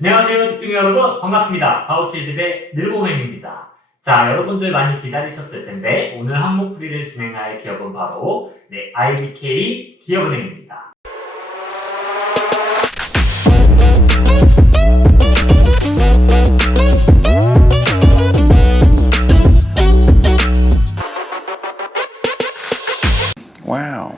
안녕하세요, 집중 여러분. 반갑습니다. 457립의 늘보맨입니다. 자, 여러분들 많이 기다리셨을 텐데, 오늘 항목풀이를 진행할 기업은 바로, IBK 기업은행입니다. Wow.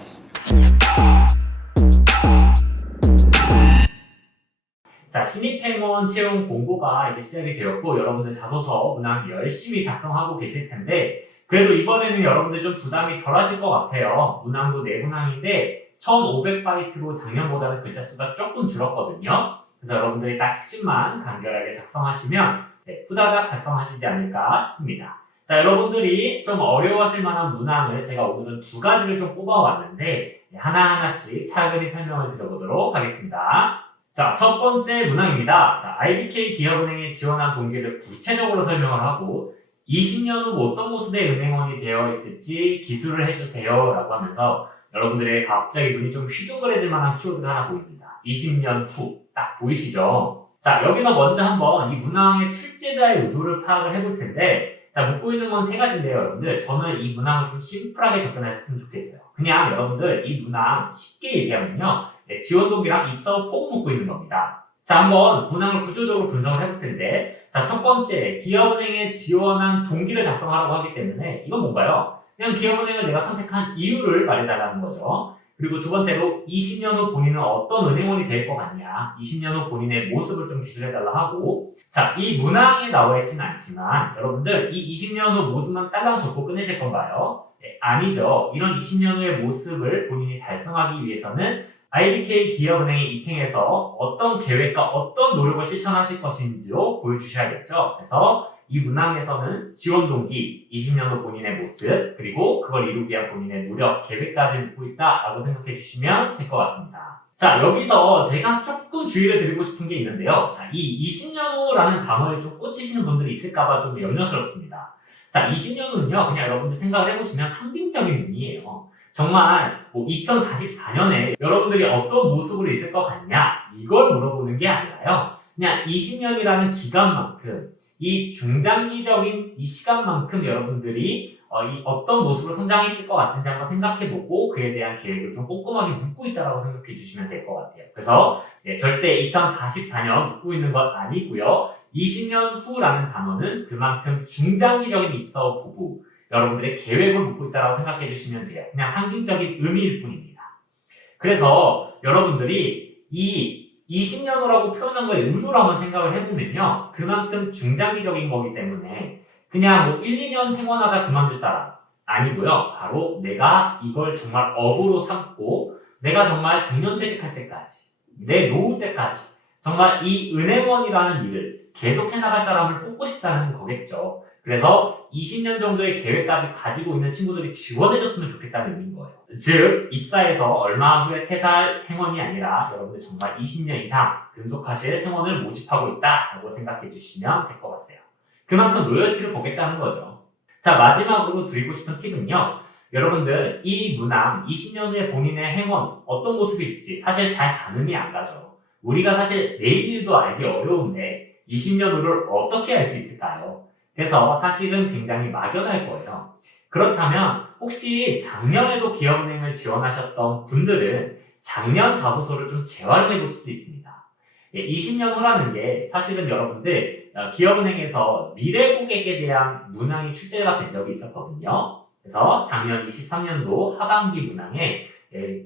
자, 신입행원 채용 공고가 이제 시작이 되었고, 여러분들 자소서 문항 열심히 작성하고 계실 텐데, 그래도 이번에는 여러분들 좀 부담이 덜 하실 것 같아요. 문항도 4문항인데, 1500바이트로 작년보다는 글자 수가 조금 줄었거든요. 그래서 여러분들이 딱 핵심만 간결하게 작성하시면, 후다닥 작성하시지 않을까 싶습니다. 자, 여러분들이 좀 어려워하실 만한 문항을 제가 오늘은 2가지를 좀 뽑아왔는데, 하나하나씩 차근히 설명을 드려보도록 하겠습니다. 자, 첫 번째 문항입니다. 자, IBK 기업은행에 지원한 동기를 구체적으로 설명을 하고 20년 후 어떤 모습의 은행원이 되어 있을지 기술을 해주세요 라고 하면서 여러분들의 갑자기 눈이 좀 휘둥그레질 만한 키워드가 하나 보입니다. 20년 후 딱 보이시죠? 자, 여기서 먼저 한번 이 문항의 출제자의 의도를 파악을 해볼 텐데 자, 묻고 있는 건 3가지인데요, 여러분들. 저는 이 문항을 좀 심플하게 접근하셨으면 좋겠어요. 그냥 여러분들 이 문항 쉽게 얘기하면요. 지원 동기랑 입사 후 포고 묻고 있는 겁니다. 자, 한번 문항을 구조적으로 분석을 해볼 텐데 자, 첫 번째, 기업은행에 지원한 동기를 작성하라고 하기 때문에 이건 뭔가요? 그냥 기업은행을 내가 선택한 이유를 말해달라는 거죠. 그리고 두 번째로 20년 후 본인은 어떤 은행원이 될 것 같냐 20년 후 본인의 모습을 좀 기술해달라 하고 자, 이 문항에 나와 있지는 않지만 여러분들 이 20년 후 모습만 딸랑 적고 끝내실 건가요? 아니죠. 이런 20년 후의 모습을 본인이 달성하기 위해서는 IBK 기업은행에 입행해서 어떤 계획과 어떤 노력을 실천하실 것인지로 보여주셔야겠죠. 그래서 이 문항에서는 지원 동기, 20년 후 본인의 모습, 그리고 그걸 이루기 위한 본인의 노력, 계획까지 묻고 있다라고 생각해 주시면 될 것 같습니다. 자, 여기서 제가 조금 주의를 드리고 싶은 게 있는데요. 자, 이 20년 후라는 단어에 좀 꽂히시는 분들이 있을까봐 좀 염려스럽습니다. 자, 20년 후는요, 그냥 여러분들 생각을 해보시면 상징적인 의미예요. 정말 2044년에 여러분들이 어떤 모습으로 있을 것 같냐 이걸 물어보는 게 아니라요. 그냥 20년이라는 기간만큼 이 중장기적인 이 시간만큼 여러분들이 이 어떤 모습으로 성장했을 것 같은지 한번 생각해보고 그에 대한 계획을 좀 꼼꼼하게 묻고 있다고 생각해 주시면 될 것 같아요. 그래서 절대 2044년 묻고 있는 것 아니고요. 20년 후라는 단어는 그만큼 중장기적인 입사 후 부부 여러분들의 계획을 묻고 있다고 생각해 주시면 돼요. 그냥 상징적인 의미일 뿐입니다. 그래서 여러분들이 이 20년 후라고 표현한 거에 의도를 한번 생각을 해보면요. 그만큼 중장기적인 거기 때문에 그냥 1, 2년 행원하다 그만둘 사람 아니고요. 바로 내가 이걸 정말 업으로 삼고 내가 정말 정년퇴직할 때까지 내 노후 때까지 정말 이 은행원이라는 일을 계속해 나갈 사람을 뽑고 싶다는 거겠죠. 그래서 20년 정도의 계획까지 가지고 있는 친구들이 지원해줬으면 좋겠다는 의미인 거예요. 즉, 입사해서 얼마 후에 퇴사할 행원이 아니라 여러분들 정말 20년 이상 근속하실 행원을 모집하고 있다라고 생각해 주시면 될 것 같아요. 그만큼 로열티를 보겠다는 거죠. 자, 마지막으로 드리고 싶은 팁은요. 여러분들 이 문항 20년 후에 본인의 행원 어떤 모습일지 사실 잘 가늠이 안 가죠. 우리가 사실 내일도 알기 어려운데 20년 후를 어떻게 알 수 있을까요? 그래서 사실은 굉장히 막연할 거예요. 그렇다면 혹시 작년에도 기업은행을 지원하셨던 분들은 작년 자소서를 좀 재활용해 볼 수도 있습니다. 20년 후라는 게 사실은 여러분들 기업은행에서 미래 고객에 대한 문항이 출제가 된 적이 있었거든요. 그래서 작년 23년도 하반기 문항에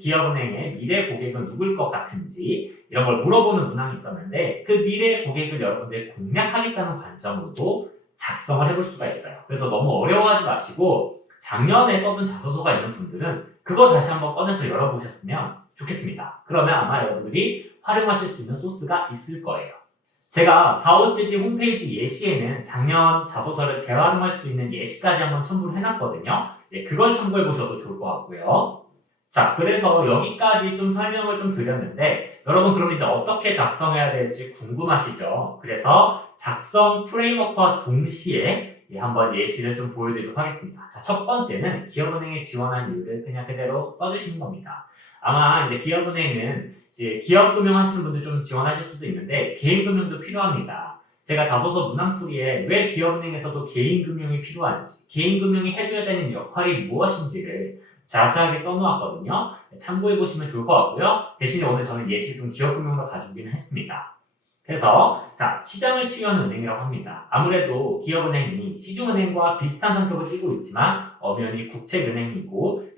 기업은행의 미래 고객은 누굴 것 같은지 이런 걸 물어보는 문항이 있었는데 그 미래 고객을 여러분들 공략하겠다는 관점으로도 작성을 해볼 수가 있어요. 그래서 너무 어려워하지 마시고 작년에 써둔 자소서가 있는 분들은 그거 다시 한번 꺼내서 열어보셨으면 좋겠습니다. 그러면 아마 여러분들이 활용하실 수 있는 소스가 있을 거예요. 제가 45GD 홈페이지 예시에는 작년 자소서를 재활용할 수 있는 예시까지 한번 첨부를 해놨거든요. 그걸 참고해 보셔도 좋을 것 같고요. 자, 그래서 여기까지 좀 설명을 좀 드렸는데 여러분 그럼 이제 어떻게 작성해야 될지 궁금하시죠? 그래서 작성 프레임워크와 동시에 한번 예시를 좀 보여드리도록 하겠습니다. 자, 첫 번째는 기업은행에 지원한 이유를 그냥 그대로 써주시는 겁니다. 아마 이제 기업은행은 이제 기업금융 하시는 분들 좀 지원하실 수도 있는데 개인금융도 필요합니다. 제가 자소서 문항풀이에 왜 기업은행에서도 개인금융이 필요한지, 개인금융이 해줘야 되는 역할이 무엇인지를 자세하게 써놓았거든요. 참고해보시면 좋을 것 같고요. 대신에 오늘 저는 예시를 좀 기업금융으로 가져오기는 했습니다. 그래서 자, 시장을 치유하는 은행이라고 합니다. 아무래도 기업은행이 시중은행과 비슷한 성격을 띠고 있지만 엄연히 국책은행이고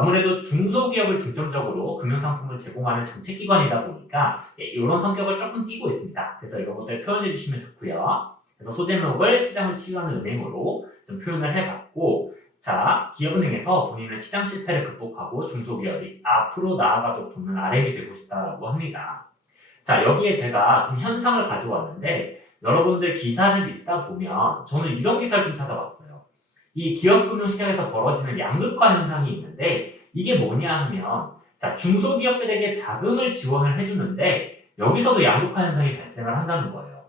아무래도 중소기업을 중점적으로 금융상품을 제공하는 정책기관이다 보니까 이런 성격을 조금 띠고 있습니다. 그래서 이런 것들 표현해 주시면 좋고요. 그래서 소제목을 시장을 치유하는 은행으로 좀 표현을 해봤고 자, 기업은행에서 본인은 시장 실패를 극복하고 중소기업이 앞으로 나아가도록 돕는 RM이 되고 싶다고 합니다. 자, 여기에 제가 좀 현상을 가져왔는데 여러분들 기사를 읽다 보면 저는 이런 기사를 좀 찾아봤어요. 이 기업금융시장에서 벌어지는 양극화 현상이 있는데 이게 뭐냐 하면 자, 중소기업들에게 자금을 지원을 해주는데 여기서도 양극화 현상이 발생을 한다는 거예요.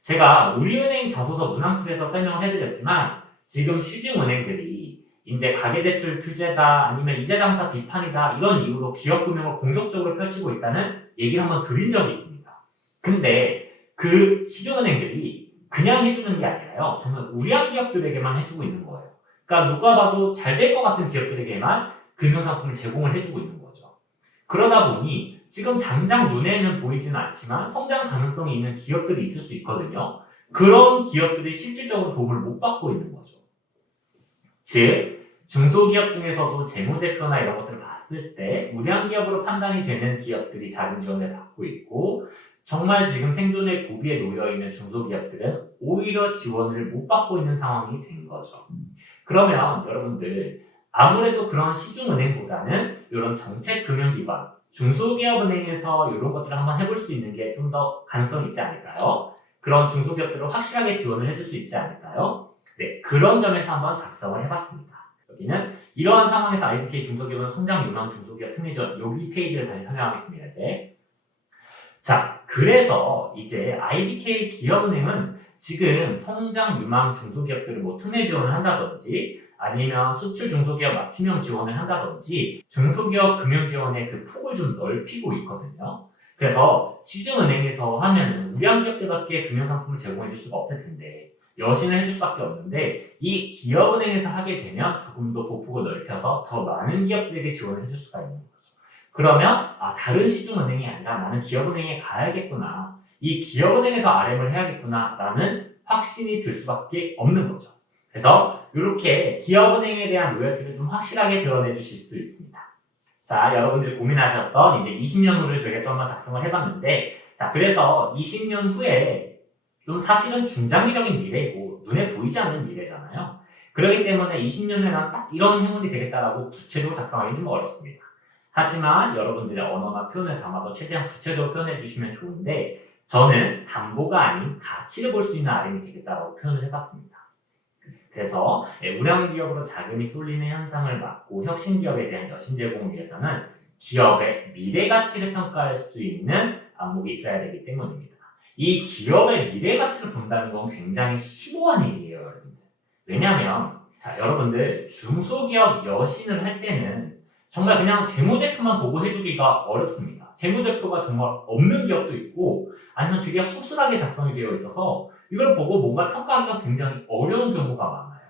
제가 우리은행 자소서 문항풀에서 설명을 해드렸지만 지금 시중은행들이 이제 가계대출 규제다 아니면 이자장사 비판이다 이런 이유로 기업금융을 공격적으로 펼치고 있다는 얘기를 한번 드린 적이 있습니다. 근데 그 시중은행들이 그냥 해주는 게 아니라요. 정말 우량 기업들에게만 해주고 있는 거예요. 그러니까 누가 봐도 잘 될 것 같은 기업들에게만 금융상품을 제공을 해주고 있는 거죠. 그러다 보니 지금 당장 눈에는 보이지는 않지만 성장 가능성이 있는 기업들이 있을 수 있거든요. 그런 기업들이 실질적으로 도움을 못 받고 있는 거죠. 즉, 중소기업 중에서도 재무제표나 이런 것들을 봤을 때 우량 기업으로 판단이 되는 기업들이 자금 지원을 받고 있고 정말 지금 생존의 고비에 놓여있는 중소기업들은 오히려 지원을 못 받고 있는 상황이 된 거죠. 그러면 여러분들 아무래도 그런 시중은행보다는 이런 정책금융기관, 중소기업은행에서 이런 것들을 한번 해볼 수 있는 게 좀 더 가능성이 있지 않을까요? 그런 중소기업들을 확실하게 지원을 해줄 수 있지 않을까요? 네, 그런 점에서 한번 작성을 해봤습니다. 여기는 이러한 상황에서 IBK 중소기업은 성장 유망 중소기업 특례전 여기 페이지를 다시 설명하겠습니다. 이제 자, 그래서 이제 IBK 기업은행은 지금 성장 유망 중소기업들을 뭐 특례 지원을 한다든지 아니면 수출 중소기업 맞춤형 지원을 한다든지 중소기업 금융 지원의 그 폭을 좀 넓히고 있거든요. 그래서 시중은행에서 하면은 우량 기업들밖에 금융상품을 제공해 줄 수가 없을 텐데 여신을 해줄 수밖에 없는데 이 기업은행에서 하게 되면 조금 더 보폭을 넓혀서 더 많은 기업들에게 지원을 해줄 수가 있는 거죠. 그러면 다른 시중은행이 아니라 나는 기업은행에 가야겠구나. 이 기업은행에서 RM을 해야겠구나 라는 확신이 들 수밖에 없는 거죠. 그래서 이렇게 기업은행에 대한 로열티를 좀 확실하게 드러내 주실 수도 있습니다. 자, 여러분들이 고민하셨던 이제 20년 후를 저희가 좀 한번 작성을 해봤는데 자, 그래서 20년 후에 좀 사실은 중장기적인 미래이고 눈에 보이지 않는 미래잖아요. 그렇기 때문에 20년 후에 난 딱 이런 행운이 되겠다라고 구체적으로 작성하기 좀 어렵습니다. 하지만 여러분들의 언어나 표현을 담아서 최대한 구체적으로 표현해 주시면 좋은데 저는 담보가 아닌 가치를 볼 수 있는 RM이 되겠다라고 표현을 해봤습니다. 그래서 우량 기업으로 자금이 쏠리는 현상을 막고 혁신 기업에 대한 여신 제공을 위해서는 기업의 미래 가치를 평가할 수 있는 안목이 있어야 되기 때문입니다. 이 기업의 미래 가치를 본다는 건 굉장히 심오한 일이에요, 여러분들. 왜냐하면 자, 여러분들 중소기업 여신을 할 때는 정말 그냥 재무제표만 보고 해주기가 어렵습니다. 재무제표가 정말 없는 기업도 있고 아니면 되게 허술하게 작성이 되어 있어서 이걸 보고 뭔가 평가하기가 굉장히 어려운 경우가 많아요.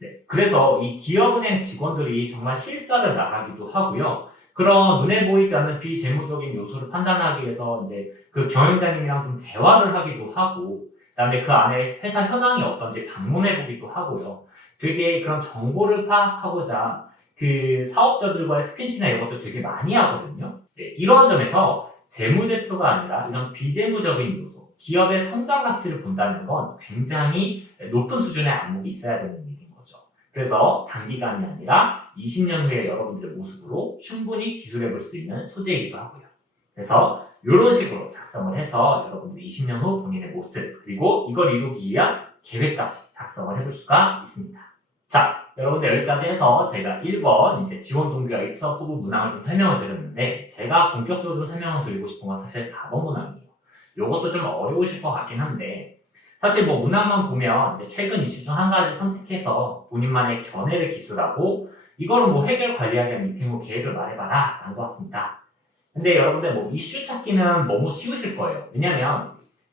네, 그래서 이 기업은행 직원들이 정말 실사를 나가기도 하고요. 그런 눈에 보이지 않는 비재무적인 요소를 판단하기 위해서 이제 그 경영자님이랑 좀 대화를 하기도 하고 그다음에 그 안에 회사 현황이 어떤지 방문해 보기도 하고요. 되게 그런 정보를 파악하고자 그 사업자들과의 스킨십이나 이런 것도 되게 많이 하거든요. 네, 이러한 점에서 재무제표가 아니라 이런 비재무적인 요소, 기업의 성장 가치를 본다는 건 굉장히 높은 수준의 안목이 있어야 되는 일인 거죠. 그래서 단기간이 아니라 20년 후에 여러분들의 모습으로 충분히 기술해 볼 수 있는 소재이기도 하고요. 그래서 이런 식으로 작성을 해서 여러분들 20년 후 본인의 모습 그리고 이걸 이루기 위한 계획까지 작성을 해볼 수가 있습니다. 자, 여러분들 여기까지 해서 제가 1번 이제 지원 동기와 입사 후보 문항을 좀 설명을 드렸는데 제가 본격적으로 좀 설명을 드리고 싶은 건 사실 4번 문항이에요. 이것도 좀 어려우실 것 같긴 한데 사실 뭐 문항만 보면 이제 최근 이슈 중 한 가지 선택해서 본인만의 견해를 기술하고 이거를 뭐 해결 관리하기 위한 미팅 후 계획을 말해봐라 라는 것 같습니다. 근데 여러분들 뭐 이슈 찾기는 너무 쉬우실 거예요. 왜냐면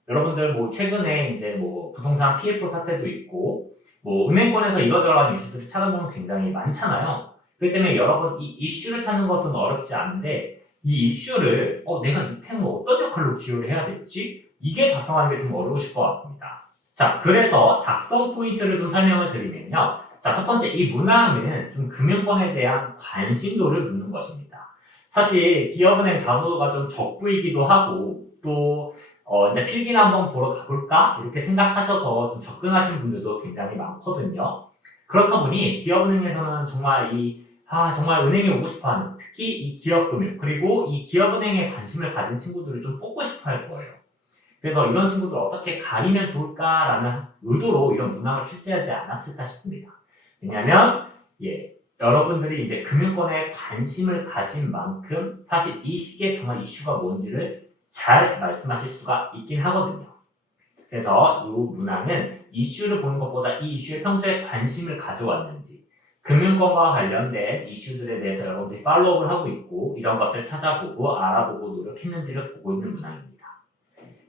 여러분들 뭐 최근에 이제 뭐 부동산 PF 사태도 있고 뭐 은행권에서 이러저러한 이슈들을 찾아보면 굉장히 많잖아요. 그렇기 때문에 여러분 이 이슈를 찾는 것은 어렵지 않은데 이 이슈를 내가 이 펜을 어떤 역할로 기여를 해야 될지 이게 작성하는 게 좀 어려우실 것 같습니다. 자, 그래서 작성 포인트를 좀 설명을 드리면요. 자, 첫 번째 이 문항은 좀 금융권에 대한 관심도를 묻는 것입니다. 사실 기업은행 자소서가 좀 적부이기도 하고 또 이제 필기나 한번 보러 가볼까 이렇게 생각하셔서 좀 접근하신 분들도 굉장히 많거든요. 그렇다 보니 기업은행에서는 정말 정말 은행에 오고 싶어하는 특히 이 기업금융 그리고 이 기업은행에 관심을 가진 친구들을 좀 뽑고 싶어할 거예요. 그래서 이런 친구들 어떻게 가리면 좋을까라는 의도로 이런 문항을 출제하지 않았을까 싶습니다. 왜냐하면 여러분들이 이제 금융권에 관심을 가진 만큼 사실 이 시기에 정말 이슈가 뭔지를 잘 말씀하실 수가 있긴 하거든요. 그래서 이 문항은 이슈를 보는 것보다 이 이슈에 평소에 관심을 가져왔는지 금융권과 관련된 이슈들에 대해서 여러분들이 팔로우를 하고 있고 이런 것들 찾아보고 알아보고 노력했는지를 보고 있는 문항입니다.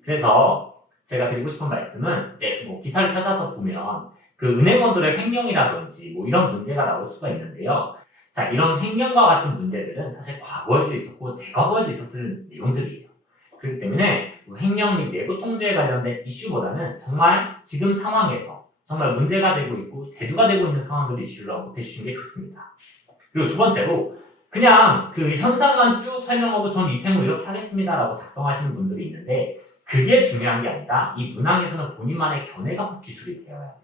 그래서 제가 드리고 싶은 말씀은 이제 뭐 기사를 찾아서 보면 그 은행원들의 횡령이라든지 뭐 이런 문제가 나올 수가 있는데요. 자, 이런 횡령과 같은 문제들은 사실 과거에도 있었고 대과거에도 있었을 내용들이에요. 그렇기 때문에 횡령 및 내부 통제에 관련된 이슈보다는 정말 지금 상황에서 정말 문제가 되고 있고 대두가 되고 있는 상황들을 이슈로 언급해 주시는 게 좋습니다. 그리고 두 번째로 그냥 그 현상만 쭉 설명하고 전 이 펜으로 이렇게 하겠습니다라고 작성하시는 분들이 있는데 그게 중요한 게 아니라 이 문항에서는 본인만의 견해가 기술이 되어야 돼요.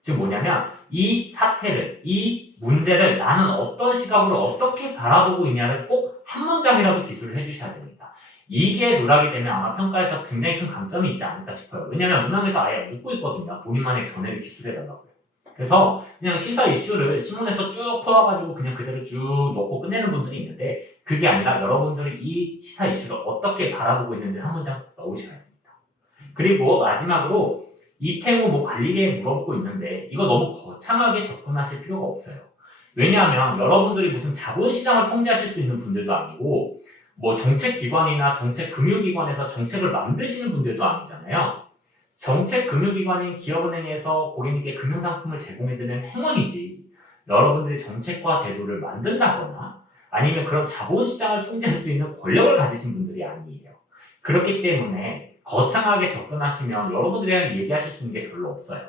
지금 뭐냐면 이 사태를, 이 문제를 나는 어떤 시각으로 어떻게 바라보고 있냐를 꼭 한 문장이라도 기술을 해주셔야 됩니다. 이게 누락이 되면 아마 평가에서 굉장히 큰 감점이 있지 않을까 싶어요. 왜냐하면 문항에서 아예 묻고 있거든요. 본인만의 견해를 기술해달라고요. 그래서 그냥 시사 이슈를 신문에서 쭉 풀어가지고 그냥 그대로 쭉 넣고 끝내는 분들이 있는데 그게 아니라 여러분들이 이 시사 이슈를 어떻게 바라보고 있는지 한 문장 넣으셔야 됩니다. 그리고 마지막으로 이태무 뭐 관리계에 물어보고 있는데 이거 너무 거창하게 접근하실 필요가 없어요. 왜냐하면 여러분들이 무슨 자본시장을 통제하실 수 있는 분들도 아니고 뭐 정책기관이나 정책금융기관에서 정책을 만드시는 분들도 아니잖아요. 정책금융기관인 기업은행에서 고객님께 금융상품을 제공해드리는 행원이지 여러분들이 정책과 제도를 만든다거나 아니면 그런 자본시장을 통제할 수 있는 권력을 가지신 분들이 아니에요. 그렇기 때문에 거창하게 접근하시면 여러분들이랑 얘기하실 수 있는 게 별로 없어요.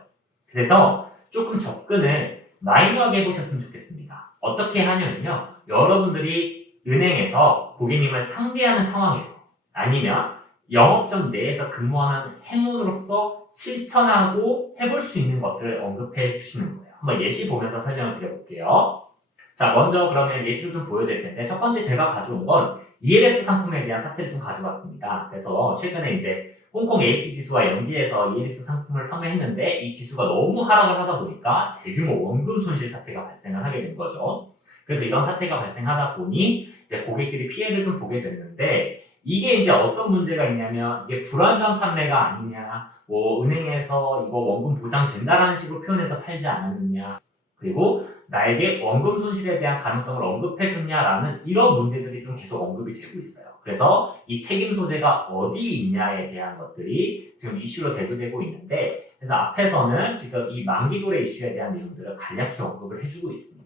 그래서 조금 접근을 마이너하게 해보셨으면 좋겠습니다. 어떻게 하냐면요. 여러분들이 은행에서 고객님을 상대하는 상황에서 아니면 영업점 내에서 근무하는 행운으로서 실천하고 해볼 수 있는 것들을 언급해 주시는 거예요. 한번 예시 보면서 설명을 드려볼게요. 자, 먼저 그러면 예시를 좀 보여드릴 텐데 첫 번째 제가 가져온 건 ELS 상품에 대한 사태를 좀 가져왔습니다. 그래서 최근에 이제 홍콩 H지수와 연기해서 ELS 상품을 판매했는데 이 지수가 너무 하락을 하다 보니까 대규모 원금 손실 사태가 발생을 하게 된 거죠. 그래서 이런 사태가 발생하다 보니 이제 고객들이 피해를 좀 보게 됐는데 이게 이제 어떤 문제가 있냐면 이게 불완전 판매가 아니냐 뭐 은행에서 이거 원금 보장된다라는 식으로 표현해서 팔지 않았느냐 그리고 나에게 원금 손실에 대한 가능성을 언급해줬냐라는 이런 문제들이 좀 계속 언급이 되고 있어요. 그래서 이 책임 소재가 어디 있냐에 대한 것들이 지금 이슈로 대두되고 있는데 그래서 앞에서는 지금 이 만기도래 이슈에 대한 내용들을 간략히 언급을 해주고 있습니다.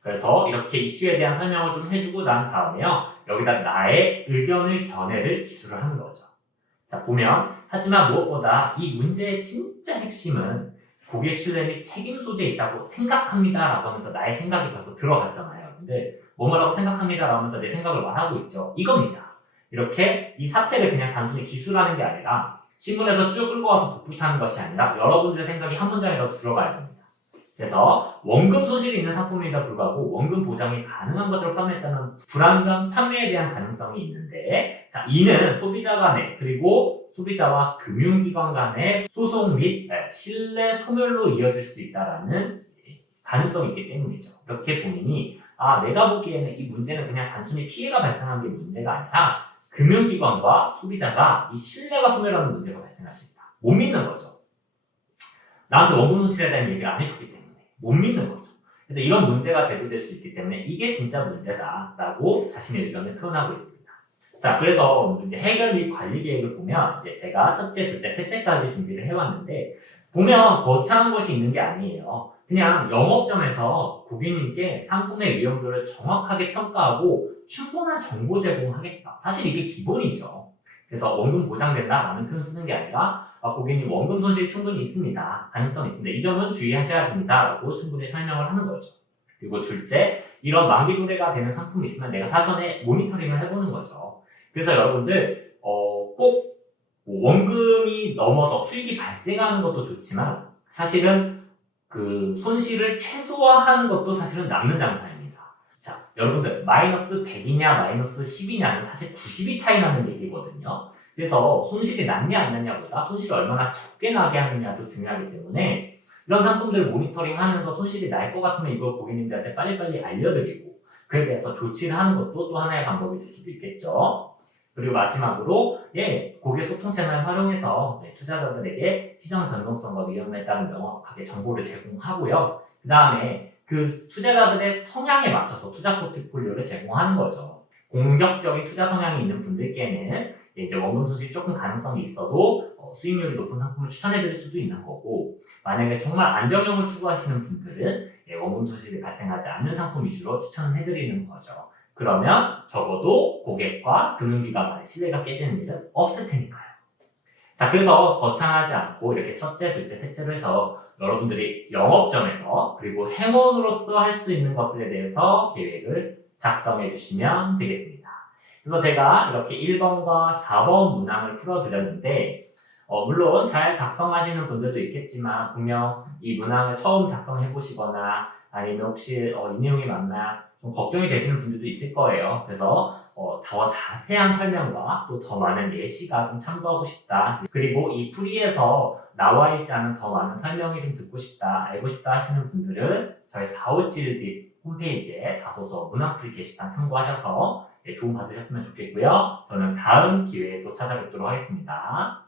그래서 이렇게 이슈에 대한 설명을 좀 해주고 난 다음에요. 여기다 나의 의견을 견해를 기술을 하는 거죠. 자, 보면 하지만 무엇보다 이 문제의 진짜 핵심은 고객 신뢰 및 책임 소재에 있다고 생각합니다 라고 하면서 나의 생각이 벌써 들어갔잖아요. 근데 뭐라고 생각합니다 라고 하면서 내 생각을 말하고 있죠. 이겁니다. 이렇게 이 사태를 그냥 단순히 기술하는 게 아니라 신문에서 쭉 끌고 와서 복붙하는 것이 아니라 여러분들의 생각이 한 문장이라도 들어가야 됩니다. 그래서 원금 손실이 있는 상품에다 불구하고 원금 보장이 가능한 것으로 판매했다는 불안전 판매에 대한 가능성이 있는데 자, 이는 소비자 간에 그리고 소비자와 금융기관 간의 소송 및 신뢰 소멸로 이어질 수 있다는 가능성이 있기 때문이죠. 이렇게 본인이 내가 보기에는 이 문제는 그냥 단순히 피해가 발생한 게 문제가 아니라 금융기관과 소비자가 이 신뢰가 소멸하는 문제가 발생할 수 있다. 못 믿는 거죠. 나한테 원금 손실에 대한 얘기를 안 해줬기 때문에 못 믿는 거죠. 그래서 이런 문제가 대두될 수 있기 때문에 이게 진짜 문제다라고 자신의 의견을 표현하고 있습니다. 자, 그래서 이제 해결 및 관리 계획을 보면 이제 제가 첫째, 둘째, 셋째까지 준비를 해왔는데 보면 거창한 것이 있는 게 아니에요. 그냥 영업점에서 고객님께 상품의 위험도를 정확하게 평가하고 충분한 정보 제공하겠다. 사실 이게 기본이죠. 그래서 원금 보장된다라는 표현 쓰는 게 아니라 고객님 원금 손실이 충분히 있습니다. 가능성이 있습니다. 이 점은 주의하셔야 됩니다라고 충분히 설명을 하는 거죠. 그리고 둘째, 이런 만기 도래가 되는 상품이 있으면 내가 사전에 모니터링을 해보는 거죠. 그래서 여러분들 꼭 원금이 넘어서 수익이 발생하는 것도 좋지만 사실은 그 손실을 최소화하는 것도 사실은 남는 장사입니다. 자, 여러분들 마이너스 100이냐 마이너스 10이냐는 사실 90이 차이 나는 얘기거든요. 그래서 손실이 났냐 안 났냐보다 손실이 얼마나 적게 나게 하느냐도 중요하기 때문에 이런 상품들을 모니터링하면서 손실이 날 것 같으면 이걸 고객님들한테 빨리빨리 알려드리고 그에 대해서 조치를 하는 것도 또 하나의 방법이 될 수도 있겠죠. 그리고 마지막으로 고객 소통 채널을 활용해서 투자자들에게 시장 변동성과 위험에 따른 명확하게 정보를 제공하고요. 그 다음에 그 투자자들의 성향에 맞춰서 투자 포트폴리오를 제공하는 거죠. 공격적인 투자 성향이 있는 분들께는 이제 원금 손실이 조금 가능성이 있어도 수익률이 높은 상품을 추천해 드릴 수도 있는 거고 만약에 정말 안정형을 추구하시는 분들은 원금 손실이 발생하지 않는 상품 위주로 추천해 드리는 거죠. 그러면 적어도 고객과 금융기관 간의 신뢰가 깨지는 일은 없을 테니까요. 자, 그래서 거창하지 않고 이렇게 첫째, 둘째, 셋째로 해서 여러분들이 영업점에서 그리고 회원으로서 할 수 있는 것들에 대해서 계획을 작성해 주시면 되겠습니다. 그래서 제가 이렇게 1번과 4번 문항을 풀어드렸는데 물론 잘 작성하시는 분들도 있겠지만 분명 이 문항을 처음 작성해 보시거나 아니면 혹시 이 내용이 맞나 좀 걱정이 되시는 분들도 있을 거예요. 그래서 더 자세한 설명과 또 더 많은 예시가 좀 참고하고 싶다. 그리고 이 풀이에서 나와 있지 않은 더 많은 설명이 좀 듣고 싶다, 알고 싶다 하시는 분들은 저희 45GD 홈페이지에 자소서 문항풀이 게시판 참고하셔서 도움 받으셨으면 좋겠고요. 저는 다음 기회에 또 찾아뵙도록 하겠습니다.